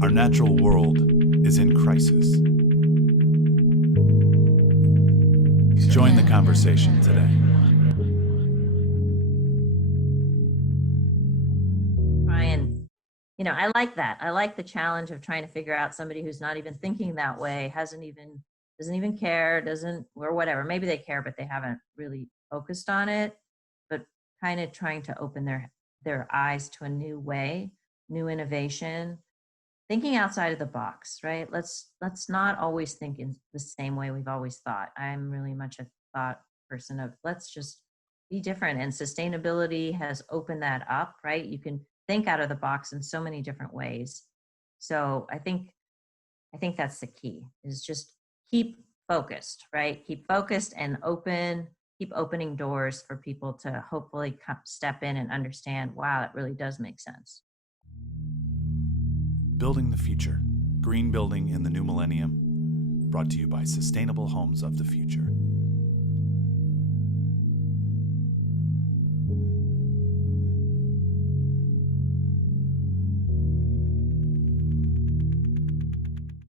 Our natural world is in crisis. Join the conversation today. I like that. I like the challenge of trying to figure out somebody who's not even thinking that way, doesn't even care, or whatever. Maybe they care, but they haven't really focused on it. But kind of trying to open their eyes to a new way, new innovation, thinking outside of the box, right? Let's not always think in the same way we've always thought. I'm really much a thought person of let's just be different, and sustainability has opened that up, right? You can think out of the box in so many different ways. So I think that's the key, is just keep focused, right? Keep focused and keep opening doors for people to hopefully step in and understand, wow, it really does make sense. Building the Future, Green Building in the New Millennium, brought to you by Sustainable Homes of the Future.